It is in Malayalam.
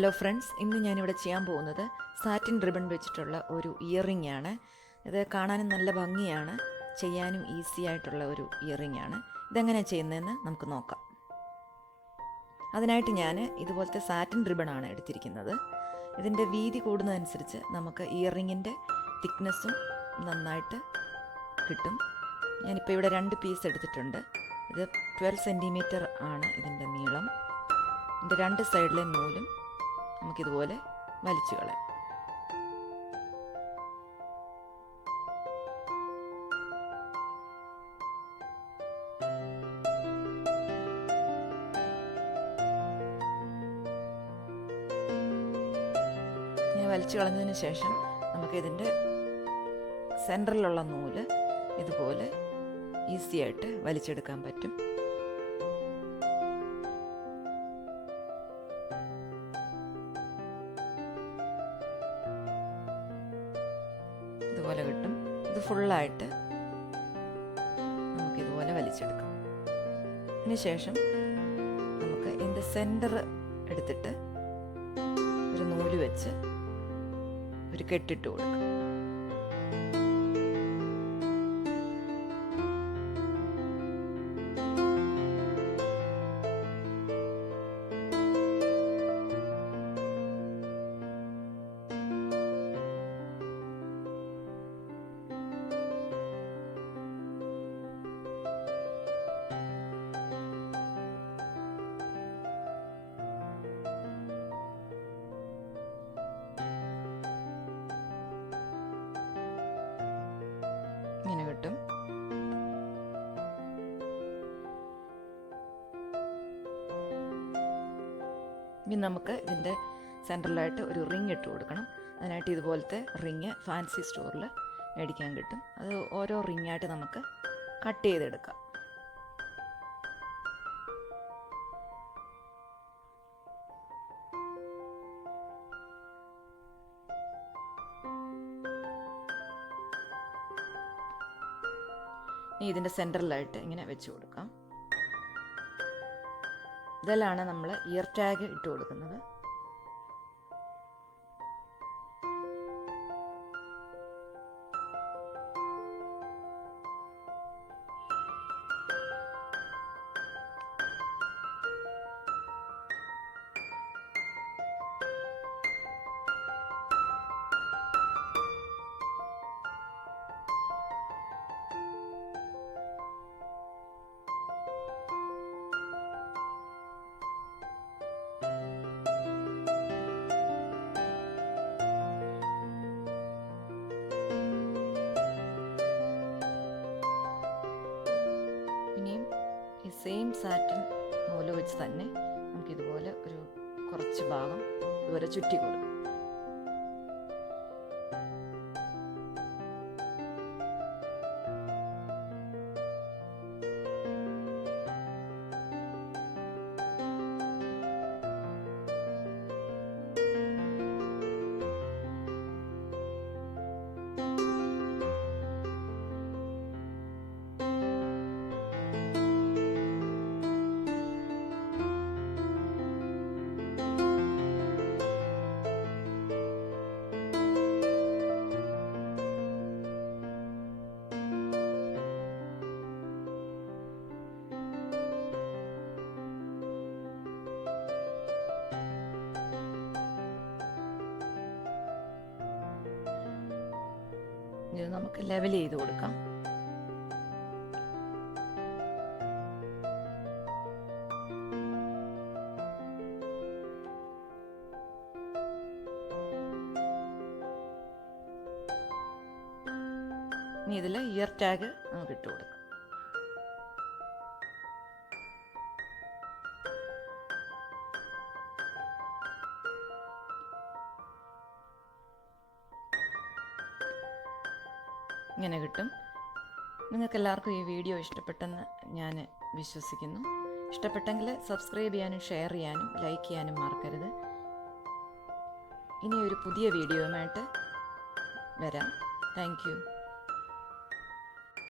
ഹലോ ഫ്രണ്ട്സ്, ഇന്ന് ഞാനിവിടെ ചെയ്യാൻ പോകുന്നത് സാറ്റിൻ റിബൺ വെച്ചിട്ടുള്ള ഒരു ഇയറിംഗ് ആണ്. ഇത് കാണാനും നല്ല ഭംഗിയാണ്, ചെയ്യാനും ഈസി ആയിട്ടുള്ള ഒരു ഇയറിംഗ് ആണ്. ഇതെങ്ങനെയാണ് ചെയ്യുന്നതെന്ന് നമുക്ക് നോക്കാം. അതിനായിട്ട് ഞാൻ ഇതുപോലത്തെ സാറ്റിൻ റിബണാണ് എടുത്തിരിക്കുന്നത്. ഇതിൻ്റെ വീതി കൂടുന്നതനുസരിച്ച് നമുക്ക് ഇയറിങ്ങിൻ്റെ തിക്നെസ്സും നന്നായിട്ട് കിട്ടും. ഞാനിപ്പോൾ ഇവിടെ 2 പീസ് എടുത്തിട്ടുണ്ട്. ഇത് 12 സെൻറ്റിമീറ്റർ ആണ് ഇതിൻ്റെ നീളം. ഇതിൻ്റെ 2 സൈഡിലെ നൂലും നമുക്കിതുപോലെ വലിച്ചു കളയാം. ഇങ്ങനെ വലിച്ചു കളഞ്ഞതിന് ശേഷം നമുക്കിതിൻ്റെ സെൻറ്ററിലുള്ള നൂല് ഇതുപോലെ ഈസി ആയിട്ട് വലിച്ചെടുക്കാൻ പറ്റും. ഇതുപോലെ കിട്ടും. ഇത് ഫുള്ളായിട്ട് നമുക്കിതുപോലെ വലിച്ചെടുക്കാം. അതിനുശേഷം നമുക്ക് ഇതിൻ്റെ സെൻറ്റർ എടുത്തിട്ട് ഒരു നൂല് വെച്ച് ഒരു കെട്ടിട്ട് കൊടുക്കാം. ഇങ്ങനെ കിട്ടും. ഇനി നമുക്ക് ഇതിൻ്റെ സെൻറ്ററിലായിട്ട് ഒരു റിങ് ഇട്ട് കൊടുക്കണം. അതിനായിട്ട് ഇതുപോലത്തെ റിങ് ഫാൻസി സ്റ്റോറിൽ മേടിക്കാൻ കിട്ടും. അത് ഓരോ റിങ്ങായിട്ട് നമുക്ക് കട്ട് ചെയ്തെടുക്കാം. ഇതിൻ്റെ സെൻറ്ററിലായിട്ട് ഇങ്ങനെ വെച്ച് കൊടുക്കാം. ഇതിലാണ് നമ്മൾ ഇയർ ടാഗ് ഇട്ട് കൊടുക്കുന്നത്. സെയിം സാറ്റിൻ നൂല് വെച്ച് തന്നെ നമുക്കിതുപോലെ ഒരു കുറച്ച് ഭാഗം ഇതുപോലെ ചുറ്റി കൊടുക്കും. ഇത് നമുക്ക് ലെവൽ ചെയ്ത് കൊടുക്കാം. ഇനി ഇതിൽ ഇയർ ടാഗ് നമുക്ക് ഇട്ട് കൊടുക്കാം. ഇങ്ങനെ കിട്ടും. നിങ്ങൾക്കെല്ലാവർക്കും ഈ വീഡിയോ ഇഷ്ടപ്പെട്ടെന്ന് ഞാൻ വിശ്വസിക്കുന്നു. ഇഷ്ടപ്പെട്ടെങ്കിൽ സബ്സ്ക്രൈബ് ചെയ്യാനും ഷെയർ ചെയ്യാനും ലൈക്ക് ചെയ്യാനും മറക്കരുത്. ഇനി ഒരു പുതിയ വീഡിയോയുമായിട്ട് വരാം. Thank you.